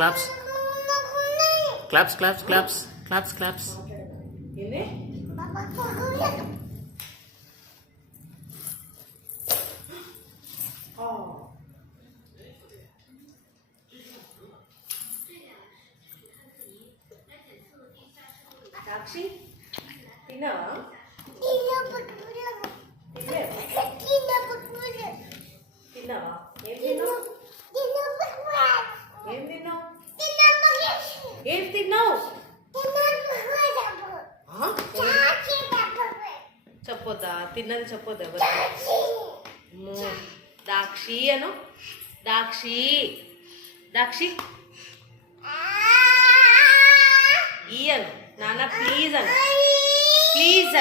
claps. Claps, claps, claps, claps, claps. ini oh సాక్షి తిన్నావా తిన్నావా ఏం తిన్నావు ఏం తిన్నావు ఏం తిన్నావు చెప్పొద్దా తిన్నది చెప్పొద్దా ఎవరికి దాక్షి అను దాక్షి దాక్షి ఈ అను నాన్న ప్లీజ్ అను ప్లీజ్